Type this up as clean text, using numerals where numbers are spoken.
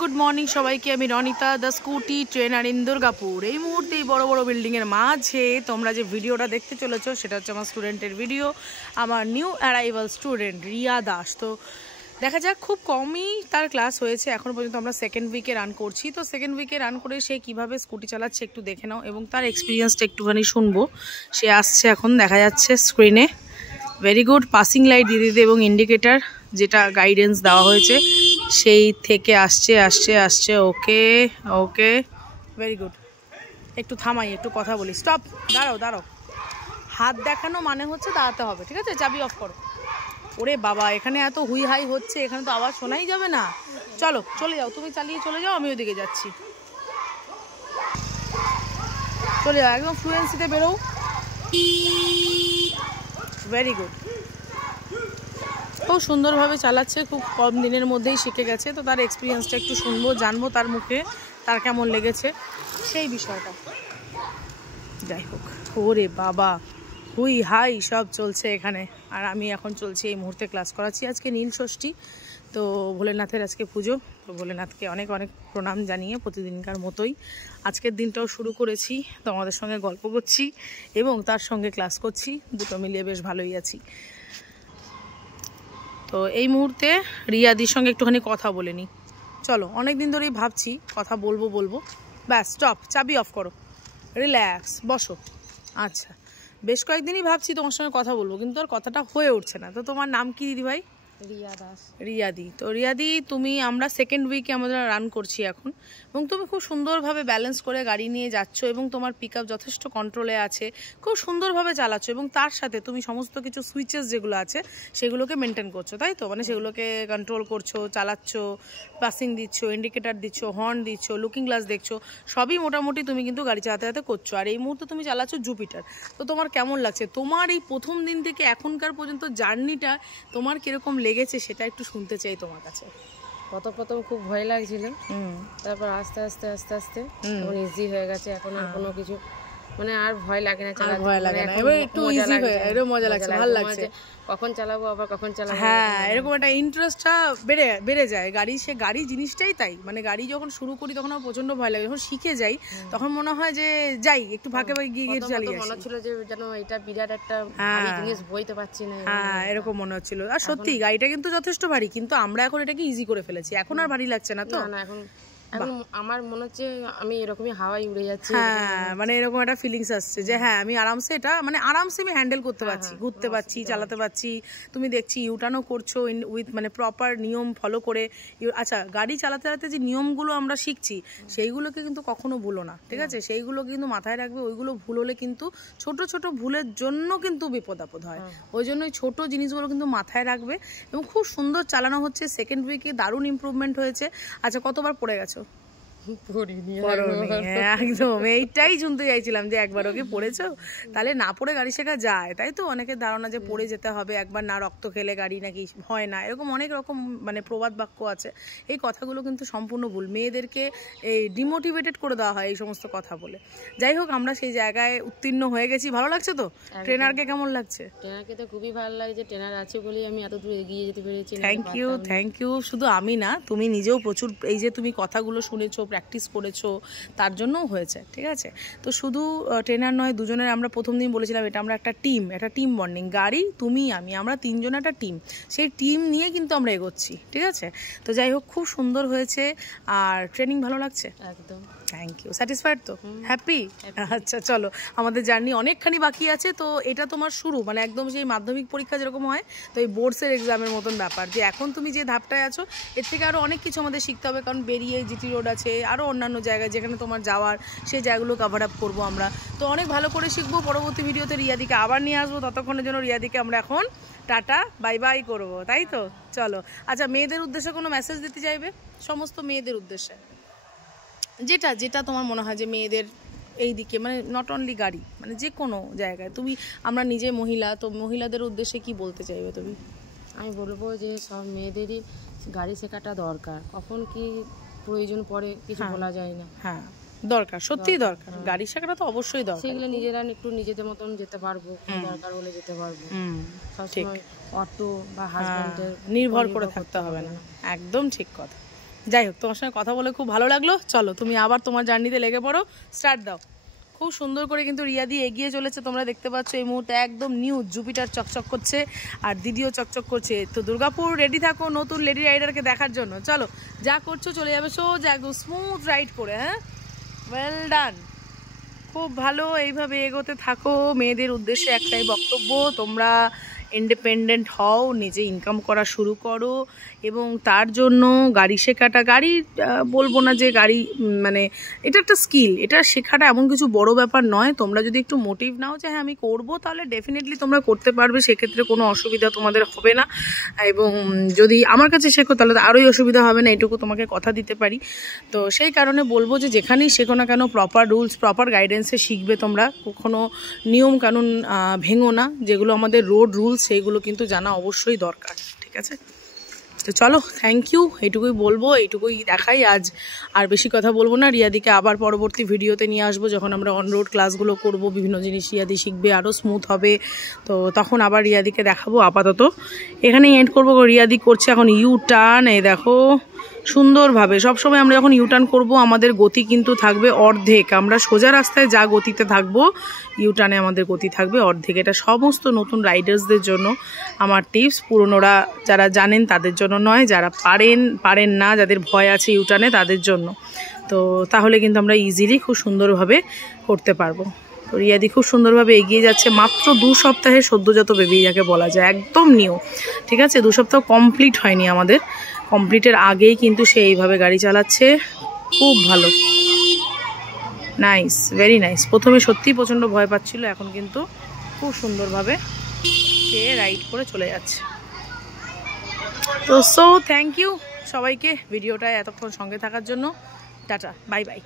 Good morning সবাইকে। আমি Ronita, the scooty trainer in Durgapur. এই মুহূর্তে এই বড় বড় বিল্ডিংয়ের মাঝে তোমরা যে ভিডিওটা দেখতে চলেছো সেটা হচ্ছে আমার স্টুডেন্টের ভিডিও, আমার new arrival student Riya Das. তো দেখা যাক, খুব কমই তার ক্লাস হয়েছে এখনও পর্যন্ত। আমরা সেকেন্ড উইকে রান করছি, তো সেকেন্ড উইকে রান করে সে কীভাবে স্কুটি চালাচ্ছে একটু দেখে নাও এবং তার এক্সপিরিয়েন্সটা একটুখানি শুনবো। সে আসছে এখন, দেখা যাচ্ছে স্ক্রিনে। Very good. পাসিং লাইট দিয়ে দিতে এবং ইন্ডিকেটার যেটা গাইডেন্স দেওয়া হয়েছে সেই থেকে আসছে আসছে আসছে। ওকে ওকে, ভেরি গুড। একটু থামাই, একটু কথা বলি। স্টপ, দাঁড়াও দাঁড়াও। হাত দেখানো মানে হচ্ছে দাঁড়াতে হবে, ঠিক আছে? চাবি অফ করো। ওরে বাবা, এখানে এত হুই হাই হচ্ছে, এখানে তো আওয়াজ শোনাই যাবে না। চলো চলে যাও, তুমি চালিয়ে চলে যাও, আমি ওদিকে যাচ্ছি। চলে যাও, একদম ফ্লুয়েন্সিতে বেরো। Very good. খুব সুন্দরভাবে চালাচ্ছে, খুব কম দিনের মধ্যেই শিখে গেছে। তো তার এক্সপিরিয়েন্সটা একটু শুনবো, জানবো তার মুখে তার কেমন লেগেছে সেই বিষয়টা। যাই হোক, ওরে বাবা, হুই হাই সব চলছে এখানে। আর আমি এখন চলছি এই মুহূর্তে ক্লাস করাচ্ছি। আজকে নীল ষষ্ঠী, তো ভোলেনাথের আজকে পুজো। তো ভোলেনাথকে অনেক অনেক প্রণাম জানিয়ে প্রতিদিনকার মতোই আজকের দিনটাও শুরু করেছি। তো আমাদের সঙ্গে গল্প করছি এবং তার সঙ্গে ক্লাস করছি, দুটো মিলিয়ে বেশ ভালোই আছি। তো এই মুহূর্তে রিয়াদির সঙ্গে একটুখানি কথা বলে নিই। চলো, অনেক দিন ধরেই ভাবছি কথা বলবো বলবো। ব্যাস, স্টপ, চাবি অফ করো, রিল্যাক্স, বসো। আচ্ছা, বেশ কয়েকদিনই ভাবছি তোমার সঙ্গে কথা বলবো, কিন্তু আর কথাটা হয়ে উঠছে না। তো তোমার নাম কি দিদিভাই? রিয়া দাস। রিয়াদি। তো রিয়াদি, আমরা সেকেন্ড উইকে আমরা রান করছি এখন, এবং তুমি খুব সুন্দরভাবে ব্যালেন্স করে গাড়ি নিয়ে যাচ্ছ এবং তোমার পিক আপ যথেষ্ট কন্ট্রোলে আছে, খুব সুন্দরভাবে চালাচ্ছ এবং তার সাথে তুমি সমস্ত কিছু সুইচেস যেগুলো আছে সেগুলোকে মেনটেন করছো, তাই তো? মানে সেগুলোকে কন্ট্রোল করছো, চালাচ্ছ, পাসিং দিচ্ছ, ইন্ডিকেটার দিচ্ছ, হর্ন দিচ্ছ, লুকিং গ্লাস দেখছো, সবই মোটামুটি তুমি কিন্তু গাড়ি চালাতে চালাতে করছো। আর এই মুহূর্তে তুমি চালাচ্ছ জুপিটার। তো তোমার কেমন লাগছে? তোমার এই প্রথম দিন থেকে এখনকার পর্যন্ত জার্নিটা তোমার কিরকম লেগেছে সেটা একটু শুনতে চাই তোমার কাছে। প্রথম খুব ভয় লাগছিল, তারপর আস্তে আস্তে আস্তে আস্তে এখন ইজি হয়ে গেছে। এখন আর কোনো কিছু মানে আর ভয় লাগে না, ভয় লাগে না, এবার একটু ইজি হয়ে, এরকম মজা লাগছে, ভালো লাগছে। কখন চালাবো আবার কখন চালাবো, হ্যাঁ, এরকম একটা ইন্টারেস্টটা বেড়ে যায়। গাড়ি জিনিসটাই তাই, মানে গাড়ি যখন শুরু করি তখন আমার প্রচন্ড ভয় লাগে, যখন শিখে যাই তখন মনে হয় যে যাই একটু ফাঁকে ফাঁকে গিয়ে চালিয়ে আসি। মনে হচ্ছিল যে যেন এটা বিরাট একটা ভারী জিনিস, বইতে পারছি না। হ্যাঁ, এরকম মনে হচ্ছিল। আর সত্যি গাড়িটা কিন্তু যথেষ্ট ভারী, কিন্তু আমরা এখন এটাকে ইজি করে ফেলেছি, এখন আর ভারী লাগছে না। তো না, এখন আমার মনে হচ্ছে আমি এরকমই হাওয়ায় উড়ে যাচ্ছি। হ্যাঁ, মানে এরকম একটা ফিলিংস আসছে যে হ্যাঁ, আমি আরামসে এটা মানে আরামসে আমি হ্যান্ডেল করতে পারছি, ঘুরতে পারছি, চালাতে পারছি। তুমি দেখছি ইউটার্নও করছো উইথ মানে প্রপার নিয়ম ফলো করে। আচ্ছা, গাড়ি চালাতে চালাতে যে নিয়মগুলো আমরা শিখছি সেইগুলোকে কিন্তু কখনো ভুলো না, ঠিক আছে? সেইগুলো কিন্তু মাথায় রাখবে। ওইগুলো ভুল হলে কিন্তু ছোট ছোট ভুলের জন্য কিন্তু বিপদ আপদ হয়। ওই জন্য ওই ছোট জিনিসগুলো কিন্তু মাথায় রাখবে। এবং খুব সুন্দর চালানো হচ্ছে। সেকেন্ড উইকে দারুণ ইমপ্রুভমেন্ট হয়েছে। আচ্ছা, কতবার পড়ে গেছো? একদম এইটাই শুনতে চাইছিলাম যে একবারও কি পড়েছো? তাহলে না পড়ে গাড়ি শেখা যায়, তাই তো? অনেকের ধারণা যে পড়ে যেতে হবে, একবার না রক্ত খেলে গাড়ি নাকি হয় না, এরকম অনেক রকম মানে প্রবাদ বাক্য আছে। এই কথাগুলো কিন্তু সম্পূর্ণ ভুল। মেয়েদেরকে এই ডিমোটিভেটেড করে দেওয়া হয় এই সমস্ত কথা বলে। যাই হোক, আমরা সেই জায়গায় উত্তীর্ণ হয়ে গেছি। ভালো লাগছে তো? ট্রেনারকে কেমন লাগছে? ট্রেনারকে তো খুবই ভালো লাগছে। ট্রেনার আছে বলেই আমি এত দূর এগিয়ে যেতে পেরেছি। Thank you. শুধু আমি না, তুমি নিজেও প্রচুর, এই যে তুমি কথাগুলো শুনেছো, প্র্যাকটিস করেছো, তার জন্যও হয়েছে, ঠিক আছে? তো শুধু ট্রেনার নয়, দুজনের আমরা প্রথম দিন বলেছিলাম এটা আমরা একটা টিম বন্ডিং। গাড়ি, তুমি, আমরা তিনজন একটা টিম। সেই টিম নিয়ে কিন্তু আমরা এগোচ্ছি, ঠিক আছে? তো যাই হোক, খুব সুন্দর হয়েছে। আর ট্রেনিং ভালো লাগছে? একদম। Thank you. স্যাটিসফাইড তো? হ্যাপি? আচ্ছা, চলো, আমাদের জার্নি অনেকখানি বাকি আছে। তো এটা তোমার শুরু, মানে একদম সেই মাধ্যমিক পরীক্ষা যেরকম হয়, তো এই বোর্ডসের এক্সামের মতন ব্যাপার, যে এখন তুমি যে ধাপটায় আছো এর থেকে আরও অনেক কিছু আমাদের শিখতে হবে। কারণ বেরিয়ে জিটি রোড আছে, আরও অন্যান্য জায়গায় যেখানে তোমার যাওয়ার, সেই জায়গাগুলো কভার আপ করবো আমরা। তো অনেক ভালো করে শিখবো। পরবর্তী ভিডিওতে রিয়াদিকে আবার নিয়ে আসবো। ততক্ষণের জন্য রিয়াদিকে আমরা এখন টাটা বাই বাই করবো, তাই তো? চলো। আচ্ছা, মেয়েদের উদ্দেশ্যে কোনো মেসেজ দিতে চাইবে? সমস্ত মেয়েদের উদ্দেশ্যে যেটা তোমার মনে হয় যে মেয়েদের এই দিকে, মানে নট অনলি গাড়ি, মানে যে কোনো জায়গায় আমরা নিজে মহিলা, তো মহিলাদের উদ্দেশ্যে কি বলতে চাইবে তুমি? আমি বলবো যে সব মেয়েদেরই গাড়ি শেখাটা দরকার। কখন কি প্রয়োজন পড়ে কিছু বলা যায় না। হ্যাঁ, দরকার, সত্যিই দরকার। গাড়ি শেখাটা তো অবশ্যই দরকার। সেগুলো নিজেরা একটু নিজেদের মতন যেতে পারবো, দরকার হলে যেতে পারবো। সবসময় অটো বা হাজব্যান্ডের নির্ভর করে থাকতে হবে না। একদম ঠিক কথা। যাই হোক, তোমার সঙ্গে কথা বলে খুব ভালো লাগলো। চলো তুমি আবার তোমার জার্নিতে লেগে পড়ো, স্টার্ট দাও। খুব সুন্দর করে কিন্তু রিয়াদি এগিয়ে চলেছে, তোমরা দেখতে পাচ্ছ এই মুহূর্তে একদম নিউ জুপিটার চকচক করছে আর দিদিও চকচক করছে। তো দুর্গাপুর রেডি থাকো নতুন লেডি রাইডারকে দেখার জন্য। চলো যা করছো চলে যাবে সোজা একদম স্মুথ রাইড করে। হ্যাঁ, ওয়েল ডান, খুব ভালো, এইভাবে এগোতে থাকো। মেয়েদের উদ্দেশ্যে একটাই বক্তব্য, তোমরা ইন্ডিপেন্ডেন্ট হও, নিজে ইনকাম করা শুরু করো এবং তার জন্য গাড়ি শেখাটা, গাড়ি বলবো না যে গাড়ি মানে এটা একটা স্কিল, এটা শেখাটা এমন কিছু বড় ব্যাপার নয়। তোমরা যদি একটু মোটিভ নাও যে হ্যাঁ আমি করব, তাহলে ডেফিনেটলি তোমরা করতে পারবে, সেক্ষেত্রে কোনো অসুবিধা তোমাদের হবে না। এবং যদি আমার কাছে শেখো তাহলে আরোই অসুবিধা হবে না, এটুকু তোমাকে কথা দিতে পারি। তো সেই কারণে বলবো যে যেখানেই শেখো না কেন প্রপার রুলস প্রপার গাইডেন্সে শিখবে তোমরা, কখনো নিয়ম কানুন ভেঙো না। যেগুলো আমাদের রোড রুলস সেইগুলো কিন্তু জানা অবশ্যই দরকার, ঠিক আছে? তো চলো, থ্যাংক ইউ, এইটুকুই বলবো, এইটুকুই দেখাই আজ। আর বেশি কথা বলবো না। রিয়াদিকে আবার পরবর্তী ভিডিওতে নিয়ে আসবো, যখন আমরা অন রোড ক্লাসগুলো করব, বিভিন্ন জিনিস রিয়াদি শিখবে, আরও স্মুথ হবে। তো তখন আবার রিয়াদিকে দেখাবো। আপাতত এখানেই এন্ড করবো। রিয়াদি করছে এখন ইউ টার্ন, এই দেখো সুন্দরভাবে। সবসময় আমরা যখন ইউটার্ন করব আমাদের গতি কিন্তু থাকবে অর্ধেক। আমরা সোজা রাস্তায় যা গতিতে থাকবো, ইউটার্নে আমাদের গতি থাকবে অর্ধেক। এটা সমস্ত নতুন রাইডার্সদের জন্য আমার টিপস, পুরনোরা যারা জানেন তাদের জন্য নয়, যারা পারেন না, যাদের ভয় আছে ইউটার্নে তাদের জন্য। তো তাহলে কিন্তু আমরা ইজিলি খুব সুন্দরভাবে করতে পারবো। তো রিয়াদি খুব সুন্দরভাবে এগিয়ে যাচ্ছে, মাত্র 2 সপ্তাহে সদ্যজাত বেবি যাকে বলা যায়, একদম নিউ, ঠিক আছে? 2 সপ্তাহ কমপ্লিট হয়নি আমাদের, কমপ্লিটের আগেই কিন্তু সে এইভাবে গাড়ি চালাচ্ছে, খুব ভালো, নাইস, ভেরি নাইস। প্রথমে সত্যিই প্রচণ্ড ভয় পাচ্ছিল, এখন কিন্তু খুব সুন্দরভাবে সে রাইড করে চলে যাচ্ছে। তো থ্যাংক ইউ সবাইকে ভিডিওটায় এতক্ষণ সঙ্গে থাকার জন্য। Tata, bye bye.